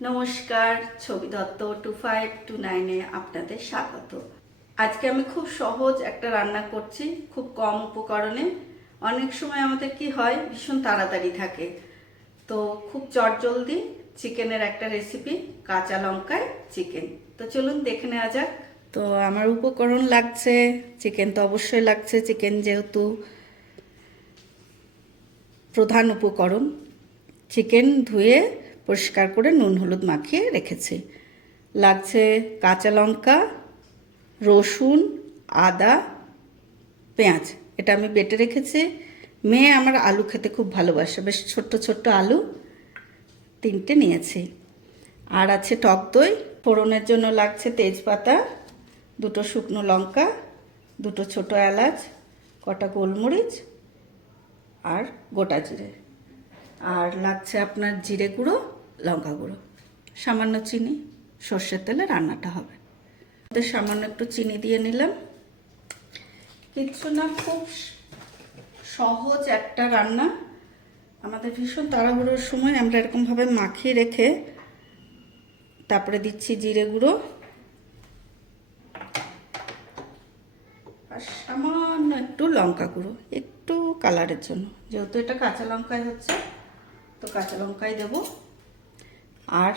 নমস্কার, ছবি দত্ত 2529-এ আপনাদের স্বাগত। আজকে আমি খুব সহজ একটা রান্না করছি, খুব কম উপকরণে। অনেক সময় আমাদের কি হয়, ভীষণ তাড়াতাড়ি থাকে, তো খুব চটজলদি চিকেনের একটা রেসিপি, কাঁচা লঙ্কায় চিকেন। তো চলুন দেখে নেওয়া যাক। তো আমার উপকরণ লাগছে, চিকেন তো অবশ্যই লাগছে, চিকেন যেহেতু প্রধান উপকরণ। চিকেন ধুয়ে পরিষ্কার করে নুন হলুদ মাখিয়ে রেখেছি। লাগছে কাঁচা লঙ্কা, রসুন, আদা, পেঁয়াজ। এটা আমি বেটে রেখেছি। মেয়ে আমার আলু খেতে খুব ভালোবাসে, বেশ ছোট্ট ছোট্ট আলু 3টে নিয়েছি। আর আছে টক দই। ফোড়নের জন্য লাগছে তেজপাতা, 2টো শুকনো লঙ্কা, 2টো ছোটো এলাচ, কটা গোলমরিচ আর গোটা জিরে। আর লাগছে আপনার জিরে গুঁড়ো, লঙ্কা গুঁড়ো, সামান্য চিনি। সর্ষের তেলে রান্নাটা হবে। সামান্য একটু চিনি দিয়ে নিলাম। কিচ্ছু না, খুব সহজ একটা রান্না। আমাদের ভীষণ তাড়াহুড়োর সময় আমরা এরকমভাবে মাখিয়ে রেখে তারপরে দিচ্ছি জিরে গুঁড়ো আর সামান্য একটু লঙ্কা গুঁড়ো, একটু কালারের জন্য। যেহেতু এটা কাঁচা লঙ্কায় হচ্ছে, তো কাঁচা লঙ্কাই দেব। আর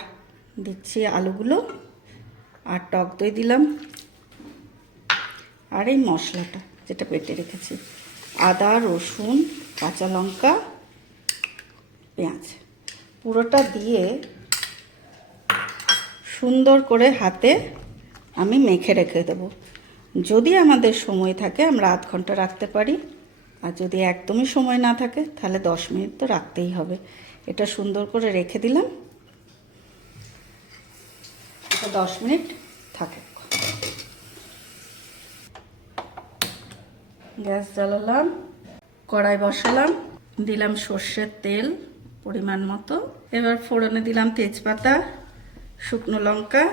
দিচ্ছি আলুগুলো, আর টক দই দিলাম, আর এই মশলাটা যেটা বেটে রেখেছি, আদা, রসুন, কাঁচা লঙ্কা, পেঁয়াজ, পুরোটা দিয়ে সুন্দর করে হাতে আমি মেখে রেখে দেবো। যদি আমাদের সময় থাকে আমরা আধ ঘন্টা রাখতে পারি, আর যদি একদমই সময় না থাকে তাহলে 10 মিনিট তো রাখতেই হবে। এটা সুন্দর করে রেখে দিলাম, এটা 10 মিনিট থাকে। গ্যাস জ্বালালাম, কড়াই বসালাম, দিলাম সর্ষের তেল পরিমাণ মতো। এবার ফোড়নে দিলাম তেজপাতা, শুকনো লঙ্কা,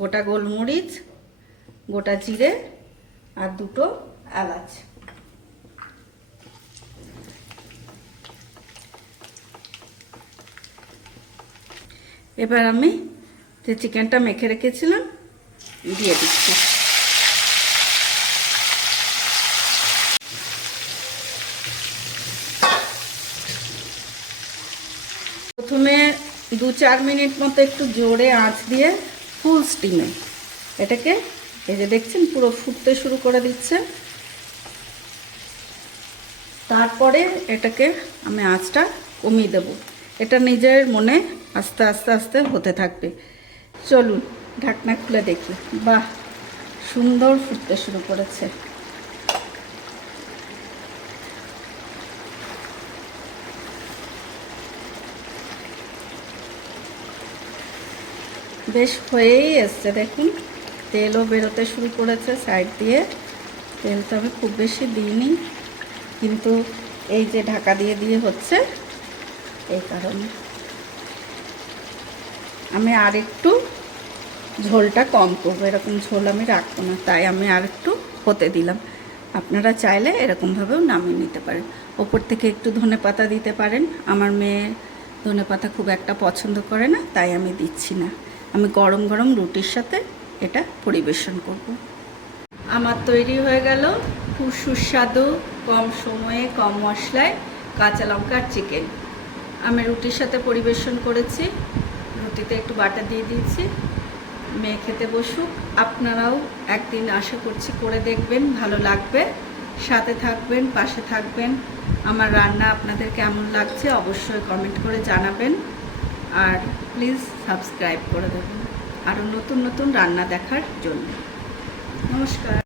গোটা গোলমরিচ, গোটা জিরে আর 2টো এলাচ। এবার আমি যে চিকেনটা মেখে রেখেছিলাম দিয়ে দিচ্ছি। প্রথমে 2-4 মিনিট মতো একটু জোরে আঁচ দিয়ে ফুল স্টিমে এটাকে, এই যে দেখছেন পুরো ফুটতে শুরু করে দিচ্ছে। তারপরে এটাকে আমি আঁচটা কমিয়ে দেব। এটা নিজের মনে আস্তে আস্তে আস্তে হতে থাকবে। চলুন ঢাকনা খুলে দেখি। বাহ, সুন্দর ফুটতে শুরু করেছে। বেশ হয়েই এসছে, দেখুন তেলও বেরোতে শুরু করেছে সাইড দিয়ে। তেল তো আমি খুব বেশি দিইনি, কিন্তু এই যে ঢাকা দিয়ে দিয়ে হচ্ছে, এই কারণে আমি আর একটু ঝোলটা কম করবো। এরকম ঝোল আমি রাখবো না, তাই আমি আর একটু হতে দিলাম। আপনারা চাইলে এরকমভাবেও নামিয়ে নিতে পারেন। ওপর থেকে একটু ধনেপাতা দিতে পারেন। আমার মেয়ে ধনেপাতা খুব একটা পছন্দ করে না, তাই আমি দিচ্ছি না। আমি গরম গরম রুটির সাথে এটা পরিবেশন করব। আমার তৈরি হয়ে গেল খুব সুস্বাদু, কম সময়ে কম মশলায় কাঁচা লঙ্কার চিকেন। আমি রুটির সাথে পরিবেশন করেছি। রুটিতে একটু বাটার দিয়ে দিয়েছি। মেয়ে খেতে বসুক। আপনারাও একদিন আশা করছি করে দেখবেন, ভালো লাগবে। সাথে থাকবেন, পাশে থাকবেন। আমার রান্না আপনাদের কেমন লাগছে অবশ্যই কমেন্ট করে জানাবেন, আর প্লিজ সাবস্ক্রাইব করে দেবেন আরও নতুন নতুন রান্না দেখার জন্য। নমস্কার।